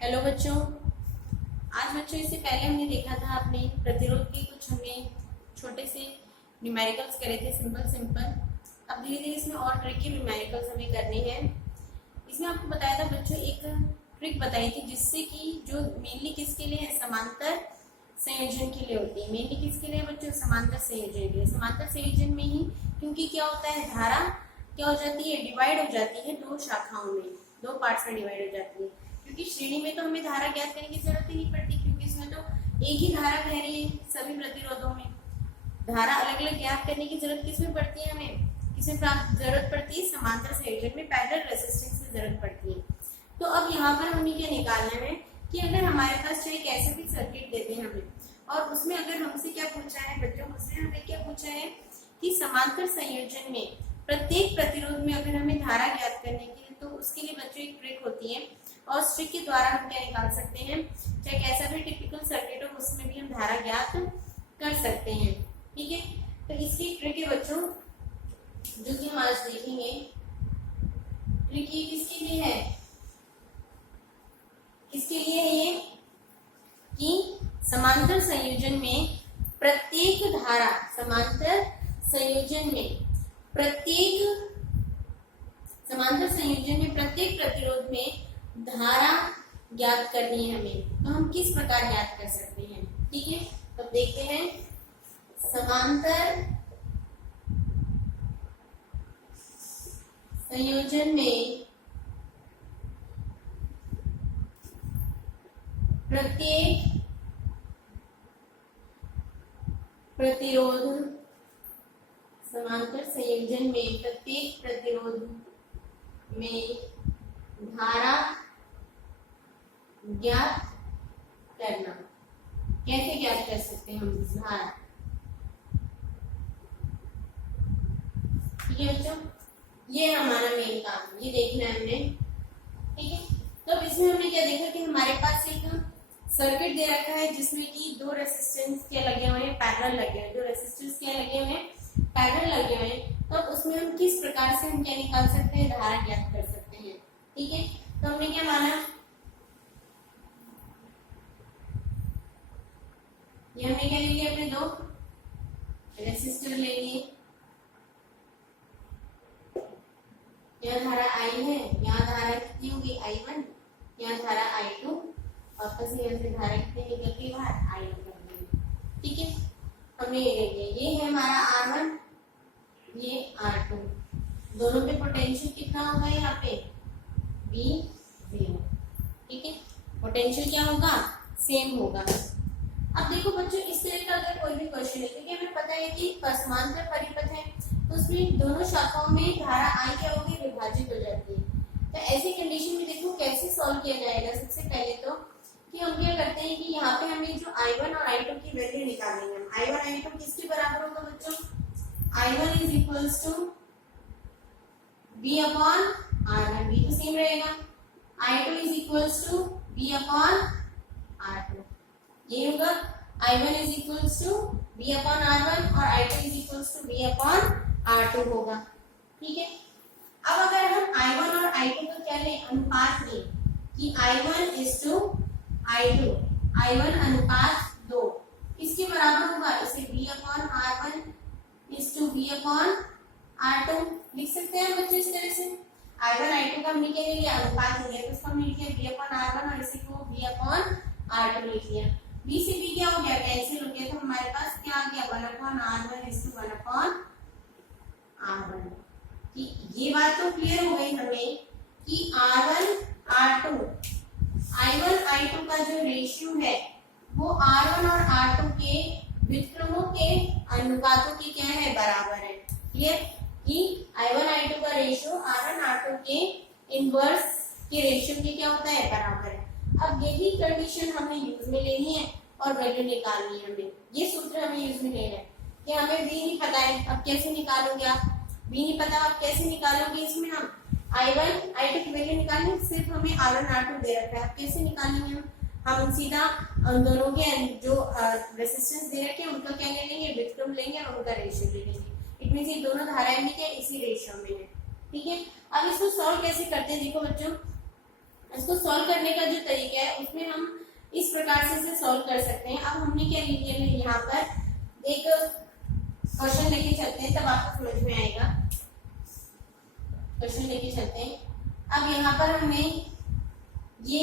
Hello बच्चों। आज बच्चों इससे पहले हमने देखा था अपने प्रतिरोध के कुछ हमने छोटे से न्यूमेरिकल्स करे थे, सिंपल सिंपल। अब धीरे धीरे इसमें और ट्रिक के न्यूमेरिकल्स हमें करने हैं। इसमें आपको बताया था बच्चों, एक ट्रिक बताई थी जिससे कि जो मेनली किसके लिए है, समांतर संयोजन के लिए होती है। मेनली किसके लिए बच्चों, समांतर संयोजन के लिए। समांतर संयोजन में ही क्योंकि क्या होता है, धारा क्या हो जाती है, डिवाइड हो जाती है दो शाखाओं में, दो पार्ट्स में डिवाइड हो जाती है। क्योंकि श्रेणी में तो हमें धारा ज्ञात करने की जरूरत ही नहीं पड़ती, क्योंकि इसमें तो एक ही धारा बह रही है। सभी प्रतिरोधों में धारा अलग अलग ज्ञात करने की जरूरत किसमें पड़ती है, हमें किसमें प्राप्त जरूरत पड़ती है, समांतर संयोजन में पैरेलल रेजिस्टेंस की जरूरत पड़ती है। तो अब यहाँ पर हमें क्या निकालना है कि अगर हमारे पास एक ऐसा भी सर्किट देते हैं हमें, और उसमें अगर हमसे क्या पूछा है बच्चों, उससे हमें क्या पूछा है कि समांतर संयोजन में प्रत्येक प्रतिरोध में अगर हमें धारा ज्ञात करने की है, तो उसके लिए बच्चों एक ट्रिक होती है, और उस ट्रिक के द्वारा हम क्या निकाल सकते हैं, चाहे कैसा भी टिपिकल सर्किट हो उसमें भी हम धारा ज्ञात कर सकते हैं। ठीक है, तो इसकी ट्रिक है बच्चों जो कि हम आज देखेंगे। ट्रिक ये किसके लिए है, किसके लिए है ये, कि समांतर संयोजन में प्रत्येक धारा, समांतर संयोजन में प्रत्येक समांतर संयोजन में प्रत्येक प्रतिरोध में धारा ज्ञात करनी है हमें। तो हम किस प्रकार ज्ञात कर सकते हैं, ठीक है। तो देखते हैं, समांतर संयोजन में प्रत्येक प्रतिरोध, समांतर संयोजन में प्रत्येक प्रतिरोध में धारा ज्ञात करना। कैसे ज्ञात कर सकते हैं हम धारा, ठीक है बच्चों, ये हमारा मेन काम, ये देखना है हमने। ठीक है, तो इसमें हमने क्या देखा कि हमारे पास एक सर्किट दे रखा है जिसमें कि दो रेजिस्टेंस क्या लगे हुए हैं, पैरेलल लगे हुए हैं। दो रेजिस्टेंस क्या लगे हुए हैं, पैरेलल लगे हुए हैं। तो उसमें हम किस प्रकार से हम क्या निकाल सकते हैं, धारा ज्ञात कर सकते हैं। ठीक है, तो हमने क्या माना, ये हमने क्या ले लिया, अपने दो रेजिस्टर ले लिए। यहाँ धारा I है, यहाँ धारा कितनी होगी I1, यहाँ धारा I2, वापस यहाँ से धारा कितनी निकल गई बाहर, I1 कर देंगे। ठीक है, हमने ये ले लिया। ये है हमारा R1, ये R2, दोनों पे पोटेंशियल कितना होगा यहाँ पे, V0। ठीक है, पोटेंशियल क्या होगा, सेम होगा। अब देखो बच्चों, इस तरह का अगर कोई भी क्वेश्चन है, क्योंकि हमें पता है कि समांतर परिपथ है, तो उसमें दोनों शाखाओं में धारा I क्या होगी, विभाजित हो जाती है। तो ऐसी कंडीशन में देखो कैसे सॉल्व किया जाएगा। सबसे पहले तो कि हम क्या करते हैं कि यहाँ पे हमें जो I1 और I2 की वैल्यू निकालेंगे। हम I1 I2 किसके बराबर होगा बच्चों, I1 is equals to B upon R1, B तो सेम रहेगा। I2 is equals to B upon R2, ये होगा। I1 is equals to B upon R1 और I2 is equals to B upon R2 होगा। ठीक है, अब अगर हम I1 और I2 का क्या लें, अनुपात लें कि I1 is to I2, I1 अनुपात 2 किसके बराबर होगा, इसे B upon R1 is to B upon R2 लिख सकते हैं बच्चों इस तरह से। I1 I2 का हमने क्या ले लिया, अनुपात ले लिया, तो उसको हमने लिख लिया B अपॉन R1 और इसी को B अपॉन R2 लिख लिया। B से B क्या हो गया, कैंसिल हो गया, तो हमारे पास क्या आ गया, 1 upon R1 is to 1 upon R1। ये बात तो क्लियर हो गई हमें कि R1 R2, I1 I2 का जो रेशियो है वो R1 और R2 के व्युत्क्रमों के अनुपातों के क्या है, बराबर है। क्लियर कि I1 I2 का रेशियो R1 R2 के इनवर्स के रेशियो के क्या होता है, बराबर है। अब यही कंडीशन हमने यूज में लेनी है और वैल्यू निकालनी है हमें। ये सूत्र हमें यूज में लेना है कि हमें V नहीं पता है, अब कैसे निकालोगे आप, V नहीं पता आप कैसे निकालोगे, इसमें हम I1 I2 की वैल्यू निकालनी, सिर्फ हमें R1 R2 दे रखा है। अब कैसे निकालेंगे हम सीधा उन दोनों के जो रेजिस्टेंस दे रखे हैं उनका क्या ले लेंगे, व्युत्क्रम लेंगे और उनका रेशियो ले लेंगे। इट मींस ये दोनों धाराएं भी क्या इसी रेशियो में है। ठीक है, अब इसको सॉल्व कैसे करते हैं, देखो बच्चों, इसको सॉल्व करने का जो तरीका है उसमें हम इस प्रकार से इसे सॉल्व कर सकते हैं। अब हमने क्या लिया है, यहाँ पर एक क्वेश्चन लेके चलते हैं, तब आपको समझ में आएगा। क्वेश्चन लेके चलते हैं। अब यहाँ पर हमने ये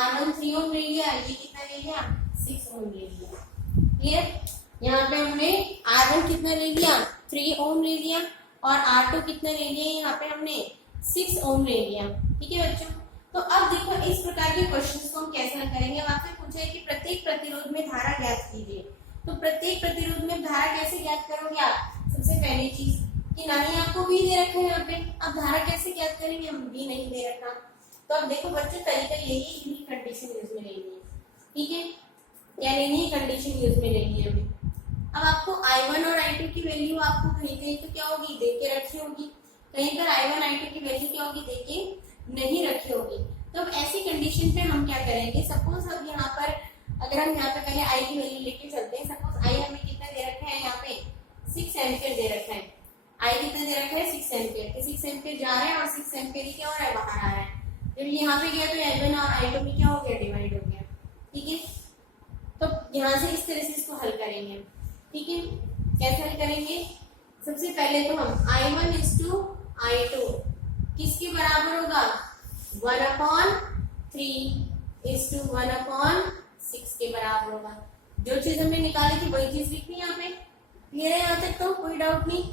R1 3 ओम ले लिया, ये कितना ले लिया 6 ओम ले लिया। क्लियर? यहाँ पे हमने R1 कितना ले लिया 3 ओम ले लिया और R2 कितना ले लिया, यहाँ पे हमने 6 ओम ले लिया। ठीक है बच्चों, तो अब देखो इस प्रकार के क्वेश्चंस को हम कैसे हल करेंगे। अब आपसे पूछा है कि प्रत्येक प्रतिरोध में धारा ज्ञात कीजिए, तो प्रत्येक प्रतिरोध में धारा कैसे ज्ञात करोगे आप? सबसे पहली चीज कि ना ही आपको V दे रखा है यहाँ पे, अब धारा कैसे ज्ञात करेंगे, हम V नहीं दे रखा। तो अब देखो बच्चों तरीका यही है, कंडीशन यूज में लेनी है। ठीक है, क्या लेनी है, कंडीशन यूज में लेनी है हमें। अब आपको I1 और I2 की वैल्यू आपको कहीं कहीं तो क्या होगी दे के रखी होगी, कहीं पर I1 I2 की वैल्यू क्या होगी दे के नहीं रखी होगी। तो अब ऐसी कंडीशन पे हम क्या करेंगे, सपोज अब यहाँ पर अगर हम यहाँ पे पहले I की वैल्यू लेके चलते हैं। सपोज I हमें कितना दे रखा है, यहाँ पे 6 एम्पियर दे रखा है। I कितना दे रखा है 6 एम्पियर, 6 एम्पियर जा रहा है और 6 एम्पियर ही क्या हो रहा है बाहर आ रहा है। जब यहाँ पे गया तो I1 और I2 में क्या हो गया डिवाइड हो गया। ठीक है, तो यहाँ से इस तरह से इसको हल करेंगे। ठीक है, कैसे हल करेंगे, सबसे पहले तो हम I1 is to I2 किसके बराबर होगा 1/3 is to 1/6 के बराबर होगा। जो चीज हमने निकाली थी वही चीज लिखनी है यहाँ पे। क्लियर है यहाँ तक, तो कोई डाउट नहीं,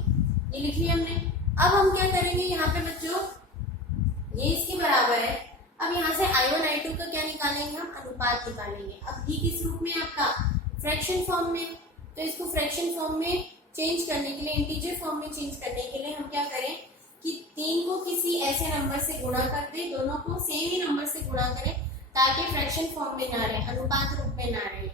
ये लिख लिया हमने। अब हम क्या करेंगे यहाँ पे बच्चों, ये इसके बराबर है। अब यहाँ से I1 I2 का क्या निकालेंगे, हम अनुपात निकालेंगे। अब ये किस रूप में आपका फ्रैक्शन फॉर्म में, तो इसको फ्रैक्शन फॉर्म में चेंज करने के लिए, इंटीजर फॉर्म में चेंज करने के लिए हम क्या करें कि 3 को किसी ऐसे नंबर से गुणा कर दें, दोनों को सेम ही नंबर से गुणा करें ताकि फ्रैक्शन फॉर्म में ना रहे, अनुपात रूप में ना रहे।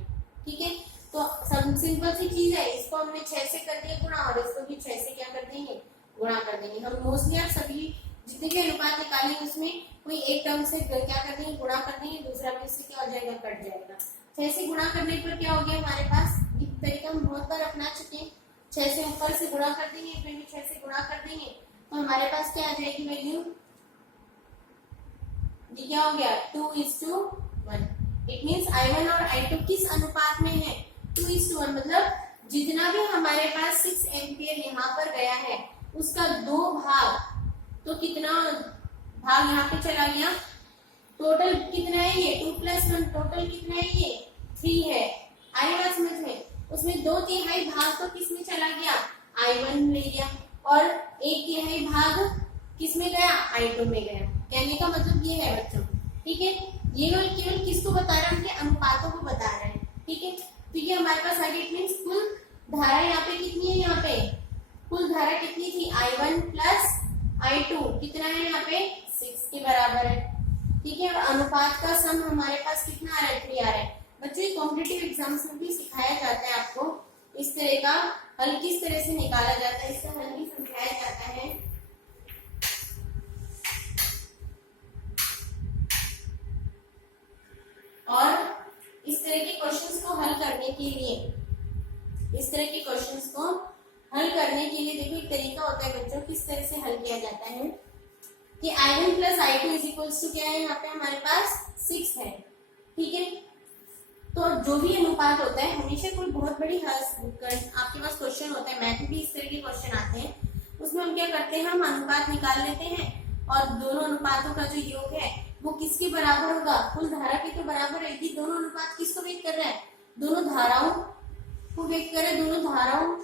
ठीक है, तो सब सिंपल सी चीज है, इसको हमने 6 से कर दिया गुणा और इसको भी 6 से क्या कर देंगे गुणा कर देंगे। हम मोस्टली आप सभी जितने भी अनुपात निकालेंगे उसमें कोई एक टर्म से क्या कर देंगे गुणा कर देंगे, दूसरा भी इससे क्या हो जाएगा कट जाएगा। 6 से गुणा करने पर क्या हो गया हमारे पास, ये तरीका हम बहुत बार अपना चुके हैं। 6 से ऊपर से गुणा कर देंगे, फिर भी 6 से गुणा कर देंगे, तो हमारे पास क्या आ जाएगी वैल्यू, ये क्या हो गया 2:1। इट मींस I1 और I2 किस अनुपात में है 2:1, मतलब जितना भी हमारे पास 6 एम्पियर यहाँ पर गया है उसका 2 भाग, तो कितना भाग यहाँ पे चला गया, टोटल कितना है ये 2 + 1, टोटल कितना है ये 3 है। आई बात समझ में, उसमें 2/3 भाग तो किसमें चला गया I1 ले गया और 1/3 भाग किसमें गया I2 में गया। कहने का मतलब ये है बच्चों। ठीक है, ये केवल किसको बता रहे हैं, उनके अनुपातों को बता रहे हैं। ठीक है, तो ये हमारे पास आ गया। इट मींस कुल धारा यहाँ पे कितनी है, यहाँ पे कुल धारा कितनी थी I1 + I2 कितना है यहाँ पे 6 के बराबर है। ठीक है, और अनुपात का सम हमारे पास कितना आ रहा है 3 आ रहा है। बच्चों ये कॉम्पिटिटिव एग्जाम्स में भी सिखाया जाता है आपको इस तरह का हल किस तरह से निकाला जाता है, इसका हल भी समझाया जाता है। और इस तरह के क्वेश्चंस को हल करने के लिए, इस तरह के क्वेश्चंस को हल करने के लिए देखो एक तरीका होता है बच्चों, किस तरह से हल किया जाता है कि I1 + I2 = क्या है, यहाँ पे हमारे पास 6 है। ठीक है, तो जो भी अनुपात होता है हमेशा कोई बहुत बड़ी आपके पास क्वेश्चन होता है, मैथ में भी इस तरह के क्वेश्चन आते हैं, उसमें हम क्या करते हैं, हम अनुपात निकाल लेते हैं और दोनों अनुपातों का जो योग है वो किसके बराबर होगा, कुल धारा के तो बराबर है। ये दोनों अनुपात किसको व्यक्त कर रहा है, दोनों धाराओं को व्यक्त कर रहा है, दोनों धाराओं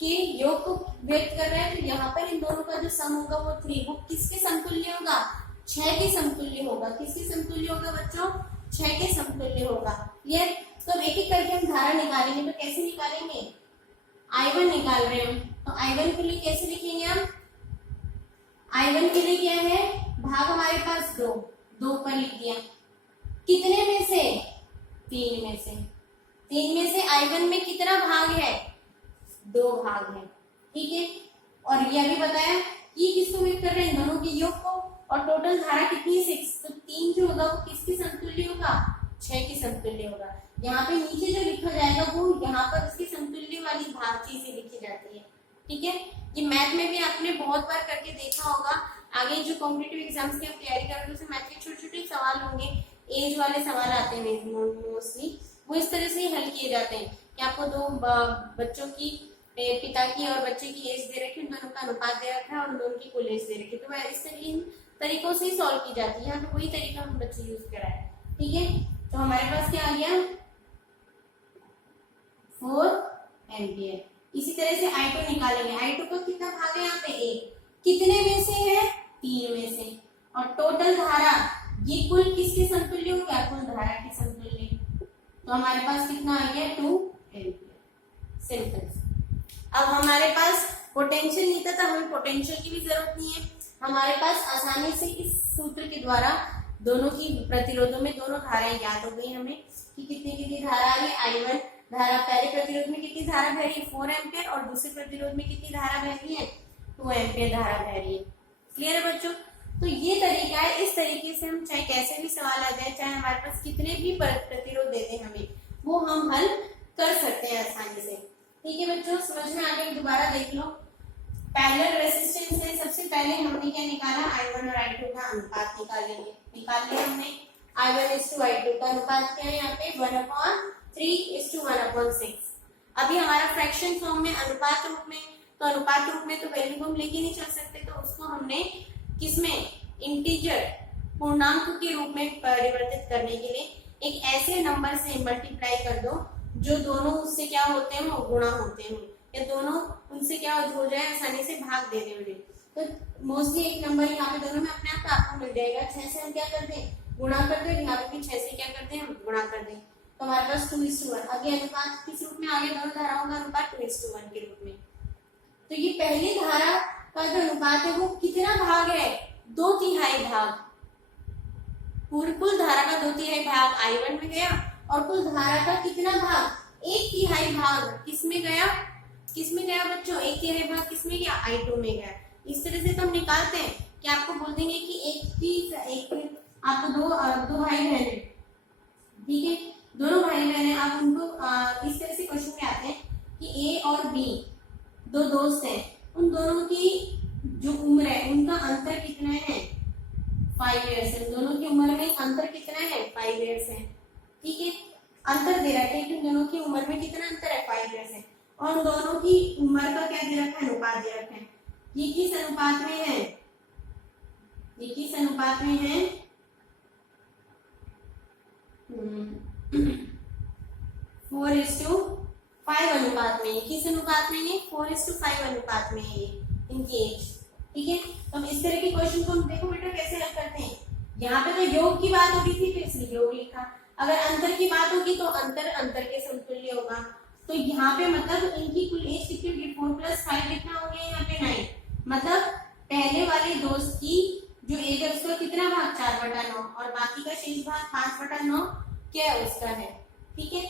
के योग को व्यक्त कर रहा है। तो यहाँ पर इन दोनों का जो सम होगा वो 3, वो किसके समतुल्य होगा 6 के समतुल्य होगा। किसके समतुल्य होगा बच्चों 6 के समतुल्य होगा। ये तो एक एक करके हम धारा निकालेंगे, तो कैसे निकालेंगे, I1 निकाल रहे हैं तो I1 के लिए कैसे लिखेंगे हम, I1 के लिए क्या है भाग हमारे पास 2 पर लिख दिया, कितने में से 3 में से, 3 में से I1 में कितना भाग है 2 भाग है। ठीक है, और यह भी बताया कि किसको व्यक्त कर रहे हैं, दोनों के योग को, और टोटल धारा कितनी 6, तो 3 जो होगा वो किसके समतुल्य होगा 6 के समतुल्य होगा। यहाँ पे नीचे जो लिखा जाएगा वो यहाँ पर उसके समतुल्य वाली भाग चीजें लिखी जाती है। ठीक है, ये मैथ में भी आपने बहुत बार करके देखा होगा। आगे जो कॉम्पिटिटिव एग्जाम्स की आप तैयारी कर रहे हो उसमें मैथ के छोटे छोटे सवाल होंगे, एज वाले सवाल आते हैं मोस्टली, वो इस तरह से हल किए जाते हैं कि आपको दो बच्चों की, पिता की और बच्चे की एज दे रखी है, उन दोनों का अनुपात दे रखा है और उन दोनों की कुल एज दे रखी है, तो वह इस इन तरीकों से ही सॉल्व की जाती है। यहाँ पे वही तरीका हम बच्चे यूज करा है। ठीक है, तो हमारे पास क्या आ गया 4 एम्पियर। इसी तरह से I2 निकालेंगे। I2 का कितना भाग है यहाँ पे 1, कितने में से है 3 में से, और टोटल धारा ये कुल किसके समतुल्य हो गया, कुल धारा के समतुल्य, तो हमारे पास कितना आ गया 2 एम्पियर। सिंपल। अब हमारे पास पोटेंशियल नहीं था, तो हमें पोटेंशियल की भी जरूरत नहीं है, हमारे पास आसानी से इस सूत्र के द्वारा दोनों की प्रतिरोधों में दोनों धाराएं ज्ञात हो गई हमें कि कितनी कितनी धारा आ रही है। I1 धारा पहले प्रतिरोध में कितनी धारा बह रही है 4 एम्पियर, और दूसरे प्रतिरोध में कितनी धारा बह रही है 2 एम्पियर धारा बह रही है। क्लियर है बच्चों? तो ये तरीका है, इस तरीके से हम चाहे कैसे भी सवाल आ जाए, चाहे हमारे पास कितने भी प्रतिरोध दे दें हमें, वो हम हल कर सकते हैं आसानी से। ठीक है बच्चों, समझ में आ गया? दोबारा देख लो। पैरेलल रेजिस्टेंस से सबसे पहले हमने क्या निकाला, I1 और I2 का अनुपात निकालेंगे। निकाल लिया हमने। I1:I2 का अनुपात क्या है यहाँ पे 1/3:1/6। अभी हमारा फ्रैक्शन फॉर्म में, अनुपात रूप में, तो अनुपात रूप में तो वैल्यू को हम लेके नहीं चल सकते, तो उसको हमने किसमें, इंटीजर पूर्णांक के रूप में परिवर्तित करने के लिए एक ऐसे नंबर से मल्टीप्लाई कर दो जो दोनों उससे क्या होते हैं, वो गुणा होते हैं, या दोनों उनसे क्या हो जाए, आसानी से भाग दे दें उन्हें। तो मोस्टली एक नंबर यहाँ पे दोनों में अपने आप आपको मिल जाएगा। 6 से हम क्या कर दें, गुणा कर दें, यहाँ पे भी 6 से क्या कर दें, हम गुणा कर दें, तो हमारे पास 2:1। आगे अनुपात किस रूप में, आगे दोनों धाराओं का अनुपात 2:1 के रूप में। तो ये पहली धारा का जो अनुपात है वो कितना भाग है, 2/3 भाग। पूरी कुल धारा का 2/3 भाग I1 में गया, और कुल धारा का कितना भाग, 1/3 भाग किसमें गया, किसमें गया बच्चों, 1/3 भाग किसमें गया, I2 में गया। इस तरह से तो हम निकालते हैं कि आपको बोल देंगे कि एक आपको दो भाई बहन है, ठीक है, दोनों भाई बहन है, आप उनको इस तरह से क्वेश्चन में आते हैं कि A और B दो दोस्त हैं, उन दोनों की जो उम्र है उनका अंतर कितना है, 5 इयर्स है। दोनों की उम्र में अंतर कितना है, 5 इयर्स है। ठीक है, अंतर दे रखा है कि दोनों की उम्र में कितना अंतर है, 5 इयर्स है, और दोनों की उम्र का क्या दे रखा है, अनुपात दे रखा है। ये किस अनुपात में है, ये किस अनुपात में है, 4:5 अनुपात में। किस अनुपात में, ये 4:5 अनुपात में है इनकी एज। ठीक है, तो हम इस तरह के क्वेश्चन को देखो बेटा कैसे हल करते हैं। यहाँ पे तो योग की बात होगी थी, तो इसलिए योग लिखा। अगर अंतर की बात होगी तो अंतर अंतर के समतुल्य होगा। तो यहाँ पे मतलब इनकी कुल एज कितनी होगी, 4+5 कितना हो गया यहाँ पे 9। मतलब पहले वाले दोस्त की जो एज है उसका कितना भाग, 4/9, और बाकी का शेष भाग 5/9 क्या है, उसका है। ठीक है,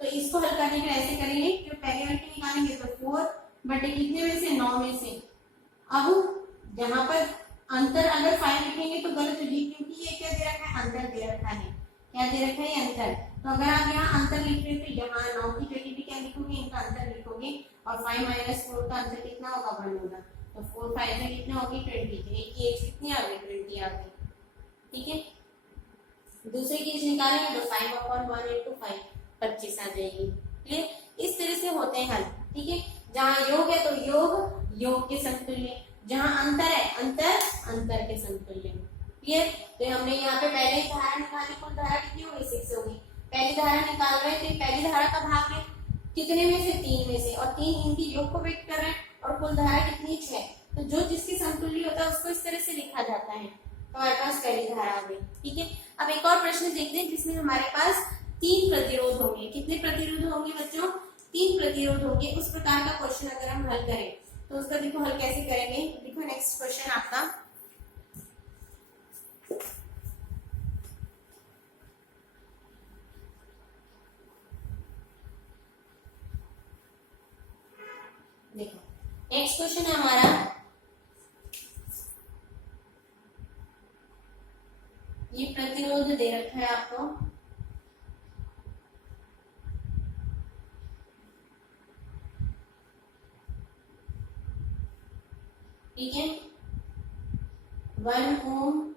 तो इसको हल करने के लिए ऐसे करेंगे कि पहले वाले की निकालेंगे तो 4 बटे कितने में से, 9 में से। अब यहाँ पर अंतर अगर 5 लिखेंगे तो गलत हो जाएगी, क्योंकि ये क्या दे रखा है, अंतर दे रखा है। क्या दे रखा है, अंतर। तो अगर आप यहाँ अंतर लिख रहे तो यहाँ 9 की जगह भी क्या लिखोगे, इनका अंतर लिखोगे, और 5 - 4 का अंतर कितना होगा, 1 होगा। तो 4 5 में कितना होगी, 20। एक की एज कितनी आ गई, 20 आ गई। ठीक है, दूसरे की एज निकालेंगे तो 5/1 × 5 25 आ जाएगी। क्लियर? इस तरह से होते हैं हल। ठीक है, जहाँ योग है तो योग योग के समतुल्य, जहाँ अंतर है अंतर अंतर के समतुल्य। क्लियर? तो हमने यहाँ पे पहले ही धारा निकाली, कुल धारा कितनी होगी, 6 होगी। पहली धारा निकाल रहे थे, पहली धारा का भाग है कितने में से, 3 में से, और 3 इनकी योग को व्यक्त कर रहे हैं, और कुल धारा कितनी, 6। तो जो जिसके समतुल्य होता है उसको इस तरह से लिखा जाता है। तो हमारे पास पहली धारा आ गई। ठीक है, अब एक और प्रश्न देखते हैं जिसमें हमारे पास 3 प्रतिरोध होंगे। कितने प्रतिरोध होंगे बच्चों, 3 प्रतिरोध होंगे। उस प्रकार का क्वेश्चन अगर हम हल करें तो उसका देखो हल कैसे करेंगे। देखो नेक्स्ट क्वेश्चन आपका, देखो नेक्स्ट क्वेश्चन है हमारा, ये प्रतिरोध दे रखा है आपको, ठीक है, 1 ओम,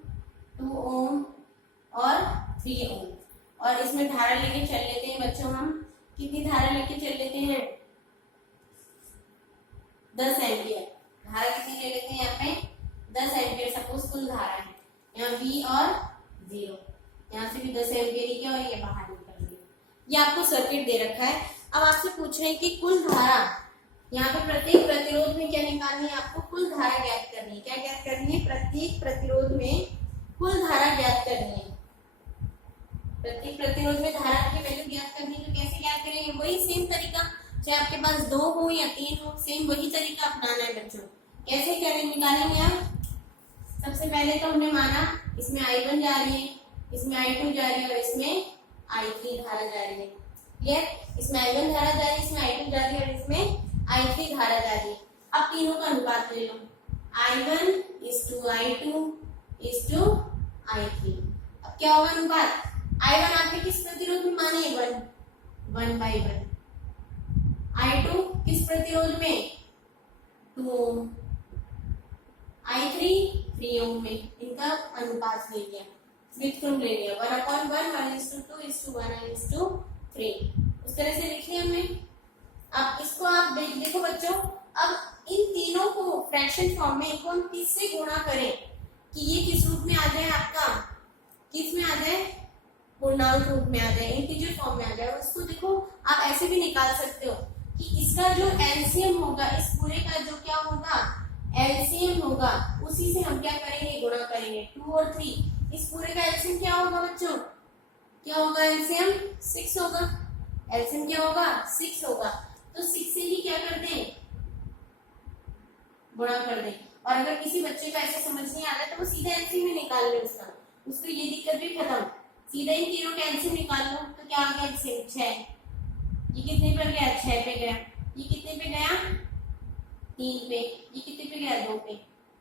2 ओम और 3 ओम। और इसमें धारा लेके चल लेते हैं बच्चों, हम कितनी धारा लेके चल लेते हैं, 10 एम्पियर। धारा कितनी ले लेते हैं यहाँ पे, 10 एम्पियर सपोज कुल धारा है, यहाँ V और 0, यहाँ से भी 10 एम्पियर ही क्या और ये बाहर निकल गई। ये आपको सर्किट दे रखा है। अब आपसे पूछ रहे हैं कि कुल धारा, यहाँ पे प्रत्येक प्रतिरोध में क्या निकालनी है आपको, कुल धारा ज्ञात करनी है। क्या ज्ञात करनी है, प्रत्येक प्रतिरोध में कुल धारा ज्ञात करनी है। प्रत्येक प्रतिरोध में धारा की वैल्यू ज्ञात करनी है, तो कैसे ज्ञात करेंगे, वही सेम तरीका, चाहे आपके पास 2 हो या 3 हो, सेम वही तरीका अपनाना है बच्चों। कैसे करें, निकालेंगे हम। सबसे पहले तो हमने माना इसमें I1 जा रही है, इसमें I2 जा रही है और इसमें I3 धारा जा रही है। क्लियर, इसमें I1 धारा जा रही है, इसमें I2 जा रही है और इसमें I3 धारा जा रही है। अब तीनों का अनुपात ले लो, I1:I2:I3। अब क्या होगा अनुपात, I1 आपने किस प्रतिरोध में माने, 1/1। I2 किस प्रतिरोध में, 2 ओम। I3 3 ओम में। इनका अनुपात ले लिया, व्युत्क्रम ले लिया, 1/1, 1:2:1:3। उस तरह से लिख लिया हमने। अब इसको आप देखो बच्चों, अब इन तीनों को फ्रैक्शन फॉर्म में इनको हम किससे गुणा करें कि ये किस रूप में आ जाए, आपका किस में आ जाए, पूर्णांक रूप में आ जाए, इंटीजर फॉर्म में आ जाए। उसको देखो आप ऐसे भी निकाल सकते हो कि इसका जो एलसीएम होगा, इस पूरे का जो क्या होगा, एलसीएम होगा, उसी से हम क्या करेंगे, गुणा करेंगे। 2 और 3, इस पूरे का एलसीएम क्या होगा बच्चों, क्या होगा, एलसीएम 6 होगा। एलसीएम क्या होगा, 6 होगा। तो 6 से ही क्या कर दें, गुणा कर दें। और अगर किसी बच्चे का ऐसे समझ नहीं आ रहा तो वो सीधा एलसीएम में निकाल ले उसका, उसको ये दिक्कत भी खत्म। सीधा इन तीनों का एलसीएम निकाल लो, तो क्या आ गया, एलसीएम 6। ये कितने पर गया, 6 पे गया। ये कितने पे गया, 3 पे। ये कितने पे गया, 2 पे।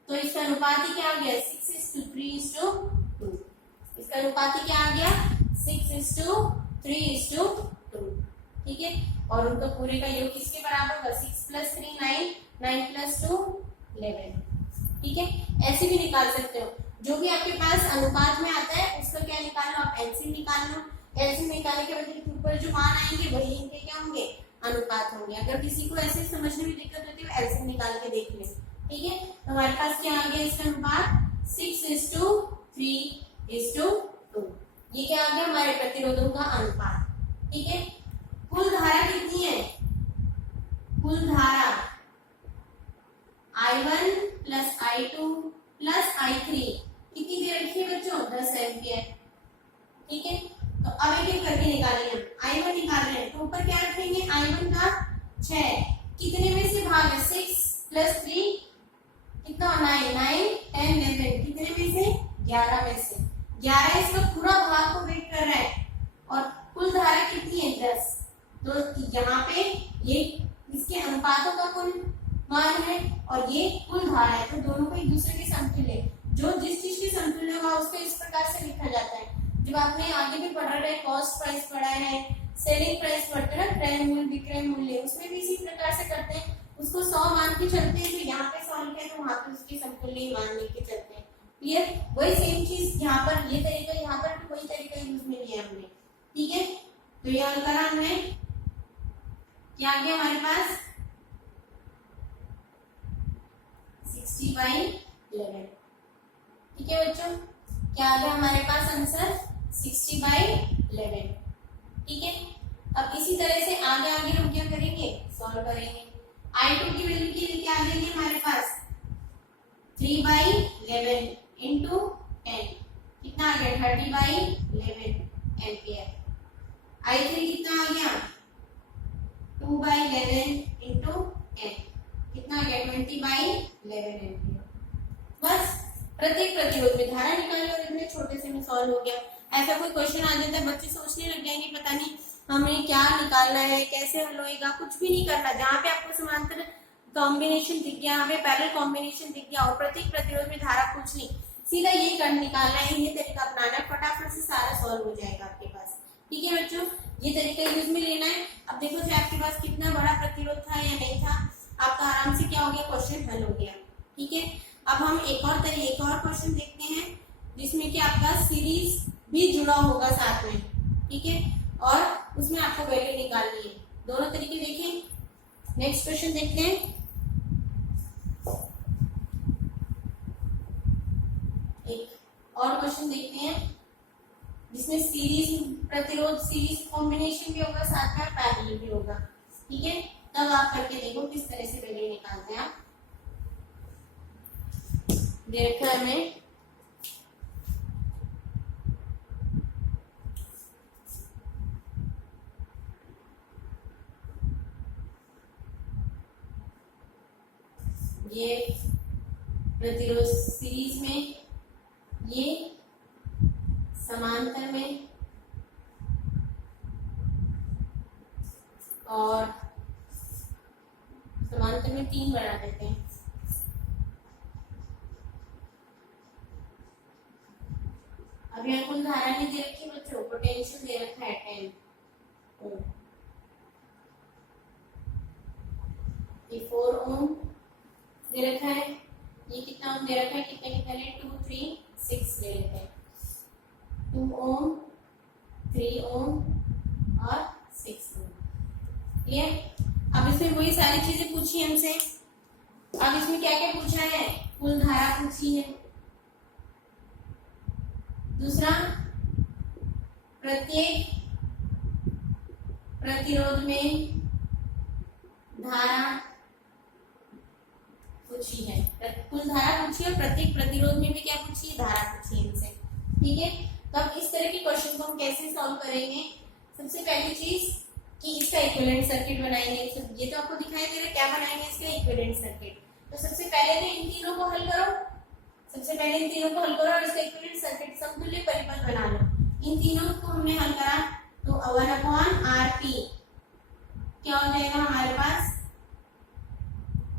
तो इसका अनुपात ही क्या आ गया, 6:3:2। इसका अनुपात ही क्या आ गया, 6:3:2। ठीक है, और उनका पूरे का योग किसके बराबर होगा, 6 + 3 9, 9 + 2 11। ठीक है, ऐसे भी निकाल सकते हो। जो भी आपके पास अनुपात में आता है उसका क्या निकाल लो, आप एलसीएम निकाल लो। एलसीएम निकालने के बाद ऊपर जो मान आएंगे वही इनके क्या होंगे, अनुपात होंगे। अगर किसी को ऐसे समझने में दिक्कत होती है एलसीएम निकाल के देख ले। ठीक है, तो हमारे पास क्या आ गया इसका अनुपात, 6:3:2। ये क्या आ गया, हमारे प्रतिरोधों का अनुपात। ठीक है, कुल धारा कितनी है, कुल धारा I1 + I2 + I3 कितनी दे रखी है बच्चों, 10 एम्पियर। ठीक है, तो अब एक करके निकालेंगे हम। I1 निकाल रहे हैं तो ऊपर क्या रखेंगे, I1 का 6, कितने में से भाग है, 6 + 3 कितना, 9, 9 10 11, कितने में से, 11 में से। 11 इसका पूरा भाग को वेट कर रहा है और कुल धारा कितनी है, 10। तो यहाँ पे ये इसके अनुपातों का कुल मान है और ये कुल धारा है, तो दोनों को एक दूसरे के समतुल्य है। जो जिस चीज के समतुल्य होगा उसको इस प्रकार से लिखा जाता है। जब आपने आगे भी पढ़ा है, कॉस्ट प्राइस पढ़ा है, सेलिंग प्राइस पढ़ते हैं, क्रय मूल्य विक्रय मूल्य, उसमें भी इसी प्रकार से करते हैं। उसको 100 मान के चलते हैं, तो यहाँ पे 100 लिखे तो वहां पे उसके समतुल्य ही मान लेके चलते हैं। क्लियर, वही सेम चीज यहाँ पर, ये तरीका यहाँ पर भी वही तरीका यूज में लिया हमने। ठीक है, तो ये हल करा हमने, क्या आ गया हमारे पास, 60/11। ठीक है बच्चों, क्या आ गया हमारे पास आंसर, 60/11। ठीक है, अब इसी तरह से आगे आगे हम क्या करेंगे, सॉल्व करेंगे। I2 की वैल्यू की क्या आ जाएगी हमारे पास, 3/11 × 10 कितना आ गया, 30/11 एम्पियर। I3 कितना आ गया, 2/11 × 10 कितना आ गया, 20/11 एम्पियर। बस प्रत्येक प्रतिरोध में धारा निकालने और इतने छोटे से में सॉल्व हो गया। ऐसा कोई क्वेश्चन आ जाता है बच्चे सोचने लग जाएंगे पता नहीं हमें क्या निकालना है, कैसे हल होएगा, कुछ भी नहीं करना। जहाँ पे आपको समांतर कॉम्बिनेशन दिख गया, हमें पैरेलल कॉम्बिनेशन दिख गया और प्रत्येक प्रतिरोध में धारा कुछ नहीं, सीधा ये कर निकालना है, ये तरीका अपनाना है, फटाफट से सारा सॉल्व हो जाएगा आपके पास। ठीक है बच्चों, ये तरीका यूज में लेना है। अब देखो चाहे आपके पास कितना बड़ा प्रतिरोध था या नहीं था, आपका आराम से क्या हो गया, क्वेश्चन हल हो गया। ठीक है, अब हम एक और क्वेश्चन देखते हैं जिसमें कि आपका सीरीज भी जुड़ा होगा साथ में, ठीक है, और उसमें आपको वैल्यू निकालनी है। दोनों तरीके देखें। नेक्स्ट क्वेश्चन देखते हैं। एक और क्वेश्चन देखते हैं जिसमें सीरीज प्रतिरोध सीरीज कॉम्बिनेशन भी होगा, साथ में पैरेलल भी होगा, ठीक है। तब आप करके देखो किस तरह से वैल्यू निकालते हैं आप। देखा हमें ये प्रतिरोध सीरीज में, ये समांतर में, और समांतर में 3 बना देते हैं। अब यहाँ कुल धारा नहीं दे रखी बच्चों, पोटेंशियल दे रखा है 10 ओम। ये 4 ओम दे रखा है, ये कितना ओम दे रखा है, कितने कितने 2 3 6 ले लेते हैं। 2 ओम, 3 ओम और 6 ओम। क्लियर। अब इसमें वही सारी चीजें पूछी हमसे। अब इसमें क्या क्या पूछा है, कुल धारा पूछी है। दूसरा, प्रत्येक प्रतिरोध में धारा पूछी है। कुल धारा पूछी है, प्रत्येक प्रतिरोध में भी क्या पूछी है, धारा पूछी है इनसे, ठीक है। तो अब इस तरह के क्वेश्चन को हम कैसे सॉल्व करेंगे। सबसे पहली चीज कि इसका इक्विवेलेंट सर्किट बनाएंगे। ये तो आपको दिखाई दे रहा है, क्या बनाएंगे इसका इक्विवेलेंट सर्किट। तो सबसे पहले तो इन तीनों को हल करो, सबसे पहले इन तीनों को हल करो और इसका इक्विवेलेंट सर्किट समतुल्य परिपथ बना लो। इन तीनों को हमने हल करा तो 1/RP क्या हो जाएगा हमारे पास।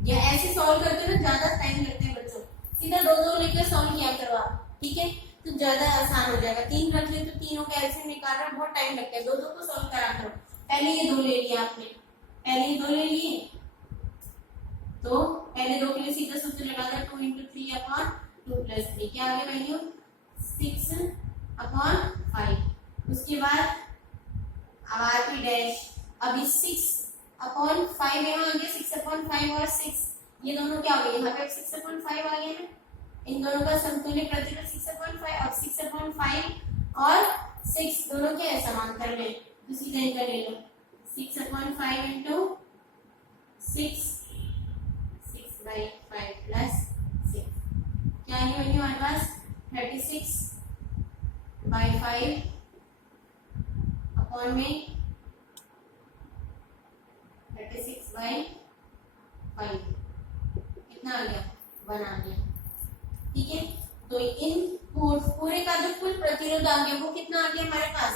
या ऐसे सॉल्व करते हो ना, ज्यादा टाइम लगते हैं बच्चों, सीधा 2 लेकर सॉल्व किया करो आप, ठीक है, तो ज्यादा आसान हो जाएगा। 3 रख ले तो तीनों का एलसीएम निकालना बहुत टाइम लगता है, 2 को सॉल्व करा करो। पहले ये 2 ले लिया आपने, पहले ये 2 ले लिए, तो पहले 2 के लिए सीधा सूत्र लगा दो, 2 × 3/2 + 3 क्या आ गया वैल्यू 6/5। उसके बाद अब RP डैश, अभी 6/5 यहाँ आ गया, 6/5 और 6 ये दोनों क्या हो गए, यहाँ पे 6/5 आ गया ना, इन दोनों का समतुल्य प्रतिरोध 6/5। अब 6/5 और 6 दोनों क्या है, समांतर में, तो सीधा इनका ले लो 6/5 × 6 6/5 + 6 क्या है वैल्यू हमारे पास 36/5 अपॉन में 36/5 कितना आ गया 1 आ गया, ठीक है। तो इन पूरे का जो कुल प्रतिरोध आ गया वो कितना आ गया हमारे पास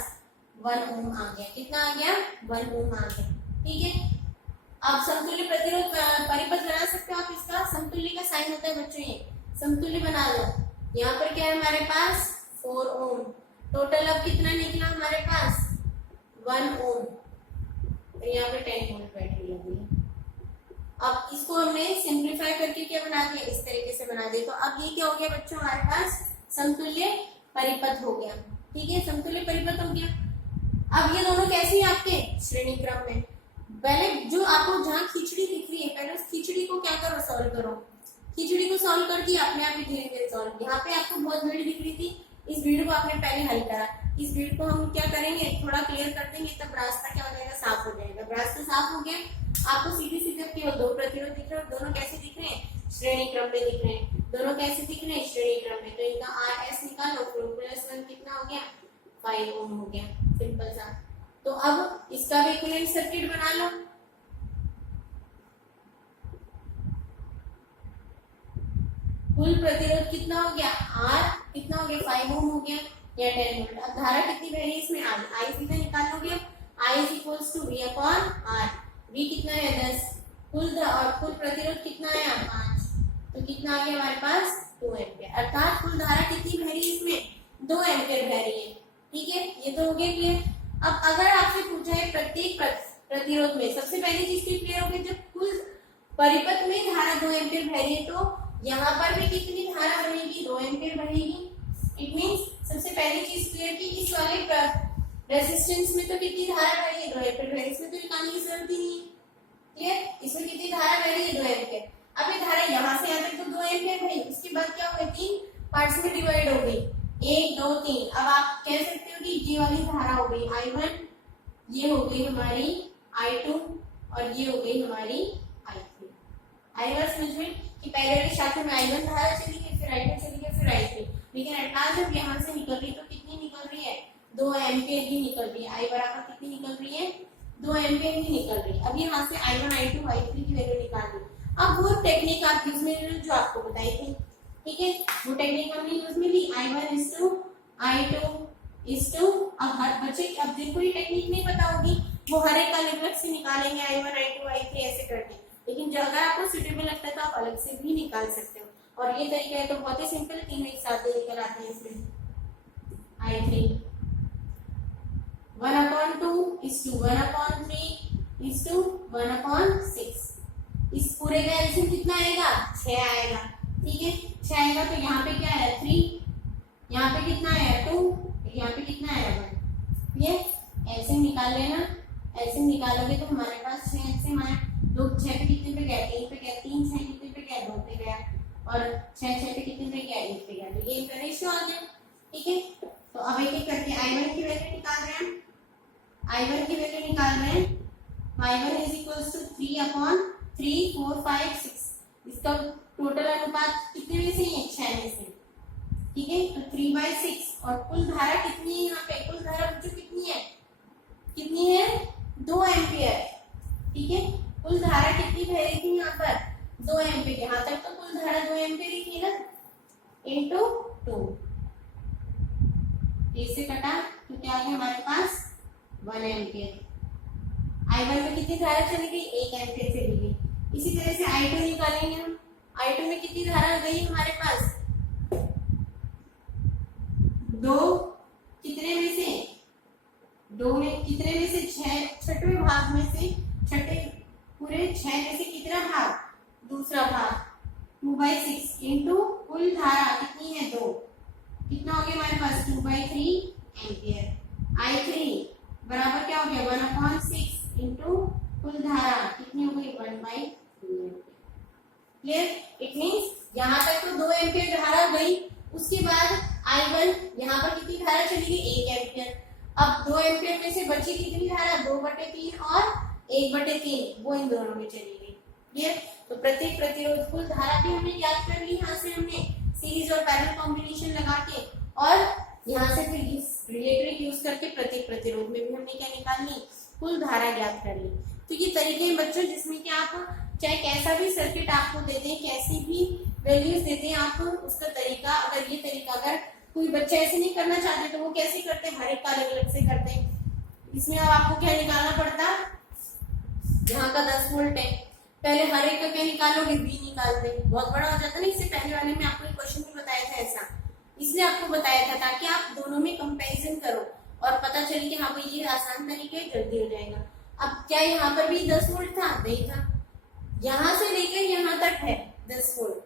1 ओम आ गया। कितना आ गया 1 ओम आ गया, ठीक है। आप समतुल्य प्रतिरोध परिपथ बना सकते हो आप। इसका समतुल्य का साइन होता है बच्चों, ये समतुल्य बना लो। यहाँ पर क्या है हमारे पास 4 ओम, टोटल अब कितना निकला हमारे पास 1 ओम, तो यहाँ पे 10 वोल्ट बैटरी लगी है। अब इसको हमने सिंप्लीफाई करके क्या बना दिया, इस तरीके से बना दिया। तो अब ये क्या हो गया बच्चों, हमारे पास समतुल्य परिपथ हो गया, ठीक है, समतुल्य परिपथ हो गया। अब ये दोनों कैसे हैं आपके श्रेणी क्रम में। पहले जो आपको जहाँ खिचड़ी दिख रही है, पहले उस खिचड़ी को क्या करो, सॉल्व करो। खिचड़ी को सॉल्व कर दिया, अपने आप ही धीरे धीरे सॉल्व। यहाँ पे आपको बहुत भीड़ दिख रही थी, इस भीड़ को आपने पहले हल करा। इस भीड़ को हम क्या करेंगे, थोड़ा क्लियर कर देंगे, तब रास्ता क्या हो जाएगा, साफ हो जाएगा। रास्ता साफ हो गया, आपको सीधी सीधे केवल 2 प्रतिरोध दिख रहे हैं, दोनों कैसे दिख रहे हैं, श्रेणी क्रम में दिख रहे हैं। दोनों कैसे दिख रहे हैं, श्रेणी क्रम में। तो इनका RS निकालो, 4 + 1 कितना हो गया 5 ओम हो गया, सिंपल सा। तो अब इसका भी इक्विवेलेंट सर्किट बना लो। कुल प्रतिरोध कितना हो गया, R कितना हो गया 5 ओम हो गया या 10 वोल्ट। अब धारा कितनी बह रही है इसमें, I सीधा निकाल लोगे। I = V/R, V कितना है 10, कुल प्रतिरोध कितना है 5, तो कितना आ गया हमारे पास 2 एम्पियर। अर्थात कुल धारा कितनी बह रही है इसमें 2 एम्पियर बह रही है, ठीक है। ये तो हो गया क्लियर। अब अगर आपसे पूछा है प्रत्येक प्रतिरोध में, सबसे पहली चीज की क्लियर हो गई, जब कुल परिपथ में धारा 2 एम्पियर बह रही है तो यहाँ पर भी कितनी धारा बनेगी 2 एम्पियर बनेगी। इट मींस सबसे पहली चीज क्लियर की इस वाले रेजिस्टेंस में तो कितनी धारा बह रही है, 2 एम्पीयर, इसमें तो निकालने की जरूरत ही नहीं है। क्लियर, इसमें कितनी धारा बह रही है, 2 एम्पीयर। अब ये धारा यहाँ से यहाँ तक तो 2 एम्पीयर है, उसके बाद क्या हो गई, 3 पार्ट्स में डिवाइड हो गई, 1 2 3। अब आप कह सकते हो कि ये वाली धारा हो गई I1, ये हो गई हमारी I2 और ये हो गई हमारी I3। आएगा समझ में कि पहले वाली शाखा में I1 धारा चली गई, फिर I2 चली गई, फिर I3, लेकिन एट लास्ट जब यहाँ से निकल रही तो कितनी निकल रही है, 2 एम्पीयर ही निकल रही है। I बराबर कितनी निकल रही है, 2 एम्पीयर ही निकल रही है। अब यहाँ से I1 I2 I3 की वैल्यू निकालनी। अब वो टेक्निक आप यूज में जो आपको बताई थी, ठीक है, वो टेक्निक हमने यूज में ली, I1 I2 अब हर बच्चे अब जिनको ये टेक्निक नहीं पता होगी वो हर एक अलग अलग से निकालेंगे, I1 I2 I3 ऐसे करके। लेकिन जो अगर आपको सुटेबल लगता है तो आप अलग से भी निकाल सकते हो। और ये तरीका है तो बहुत ही सिंपल, तीनों एक साथ निकल आते हैं। इसमें I3 1/2 is to 1/3 is to 1/6। इस पूरे का एलसीएम कितना आएगा, 6 आएगा। ठीक है, 6 आएगा तो यहाँ पे क्या है 3, यहाँ पे कितना है 2, यहाँ पे कितना है 1। ये एलसीएम निकाल लेना। एलसीएम निकालोगे तो हमारे पास 6 एलसीएम आया, 2 6 पे कितने पे गया, 3 पे गया, 3 6 कितने पे गया, 2 पे गया, और 6 6 पे कितने पे गया, 1 पे गया। तो ये इनका रेशियो आ गया। ठीक है, तो अब एक एक करके I1 की वैल्यू निकाल रहे हैं, I1 की वैल्यू निकाल रहे हैं। I1 is equals to 3/3 4 5 6। इसका टोटल अनुपात कितने में से है, 6 में से। ठीक है, तो 3/6 और कुल धारा कितनी है यहाँ पे, कुल धारा बच्चों कितनी है, कितनी है 2 एम्पीयर। ठीक है, कुल धारा कितनी बह रही थी यहाँ पर, 2 एम्पीयर। यहाँ तक तो कुल धारा 2 एम्पीयर ही थी ना, इंटू 2, इससे कटा तो क्या आ गया हमारे पास 1 एम्पीयर। I1 में कितनी धारा चली गई, 1 एम्पीयर चली गई। इसी तरह से I2 निकालेंगे हम। I2 में कितनी धारा गई हमारे पास, 2 कितने में से, 2 में कितने में से 6 छठवें भाग में से, छठे पूरे 6 में से कितना भाग, दूसरा भाग, 2/6 इंटू कुल धारा कितनी है 2, कितना हो गया हमारे पास 2/3 एम्पीयर। I3 बराबर क्या हो गया 1/6 इंटू कुल धारा कितनी हो गई 1/2 एम्पीयर। क्लियर, इट मींस यहाँ तक तो 2 एम्पीयर धारा गई, उसके बाद I1 यहाँ पर कितनी धारा चली गई 1 एम्पीयर। अब 2 एम्पीयर में से बची कितनी धारा 2/3 और 1/3, वो इन दोनों में चली गई। क्लियर, तो प्रत्येक प्रतिरोध कुल धारा भी हमने याद कर ली यहाँ से हमने सीरीज और पैरेलल कॉम्बिनेशन लगा के, और यहाँ से फिर इस रिलेटेड यूज करके प्रत्येक प्रतिरोध में भी हमने क्या निकालनी, कुल धारा ज्ञात कर ली। तो ये तरीके हैं बच्चों जिसमें कि आप चाहे कैसा भी सर्किट आपको दे दें, कैसी भी वैल्यूज देते हैं, आप उसका तरीका, अगर ये तरीका अगर कोई बच्चा ऐसे नहीं करना चाहते तो वो कैसे करते हैं, हर एक का अलग अलग से करते हैं। इसमें अब आपको क्या निकालना पड़ता, यहाँ का 10 वोल्ट है, पहले हर एक का क्या निकालोगे, V निकालते, बहुत बड़ा हो जाता है ना। इससे पहले वाले में आपको एक क्वेश्चन भी बताया था ऐसा, इसलिए आपको बताया था ताकि आप दोनों में कंपैरिजन करो और पता चले कि हाँ भाई ये आसान तरीके है, जल्दी हो जाएगा। अब क्या यहाँ पर भी 10 वोल्ट था, नहीं था, यहाँ से लेकर यहाँ तक है 10 वोल्ट,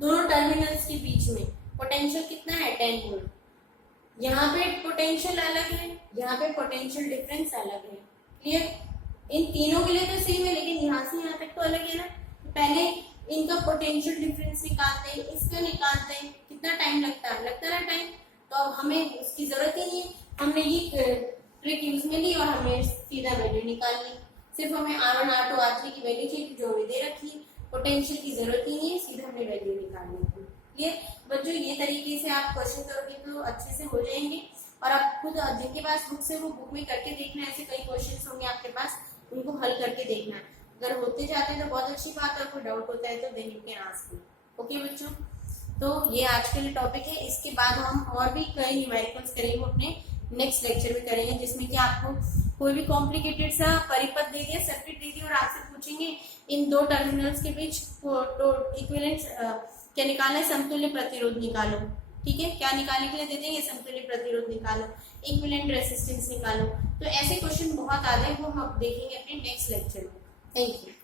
दोनों टर्मिनल्स के बीच में पोटेंशियल कितना है 10 वोल्ट। यहाँ पे पोटेंशियल अलग है, यहाँ पे पोटेंशियल डिफरेंस अलग है। क्लियर, इन तीनों के लिए तो सेम है, लेकिन यहाँ से यहाँ तक तो अलग है ना। पहले इनका पोटेंशियल डिफरेंस निकालते हैं, इसका निकालते हैं, कितना टाइम लगता है ना टाइम, तो अब हमें उसकी जरूरत ही नहीं है। हमने ये ट्रिक यूज में ली और हमें सीधा वैल्यू निकाल ली। सिर्फ हमें R1 R2 R3 की वैल्यू चाहिए जो हमें दे रखी, पोटेंशियल की जरूरत ही नहीं है, सीधा हमें वैल्यू निकालनी है। क्लियर बच्चों, ये तरीके से आप क्वेश्चन करोगे तो अच्छे से हो जाएंगे। और आप खुद जिनके पास बुक से वो बुक में करके देखना, ऐसे कई क्वेश्चन होंगे आपके पास, उनको हल करके देखना है। अगर होते जाते हैं तो बहुत अच्छी बात है, कोई डाउट होता है तो then you can ask me. Okay बच्चों, तो ये आज के लिए टॉपिक है। इसके बाद हम और भी कई न्यूमेरिकल्स करेंगे, अपने नेक्स्ट लेक्चर में करेंगे, जिसमें कि आपको कोई भी कॉम्प्लिकेटेड सा परिपथ दे दिया, सर्किट दे दिया और आपसे पूछेंगे इन दो टर्मिनल्स के बीच इक्विवेलेंट क्या निकालना है, समतुल्य प्रतिरोध निकालो। ठीक है, क्या निकालने के लिए दे देंगे, समतुल्य प्रतिरोध निकालो, इक्विवेलेंट रेजिस्टेंस निकालो। तो ऐसे क्वेश्चन बहुत आ रहे हैं, वो हम देखेंगे अपने नेक्स्ट लेक्चर में। Thank you.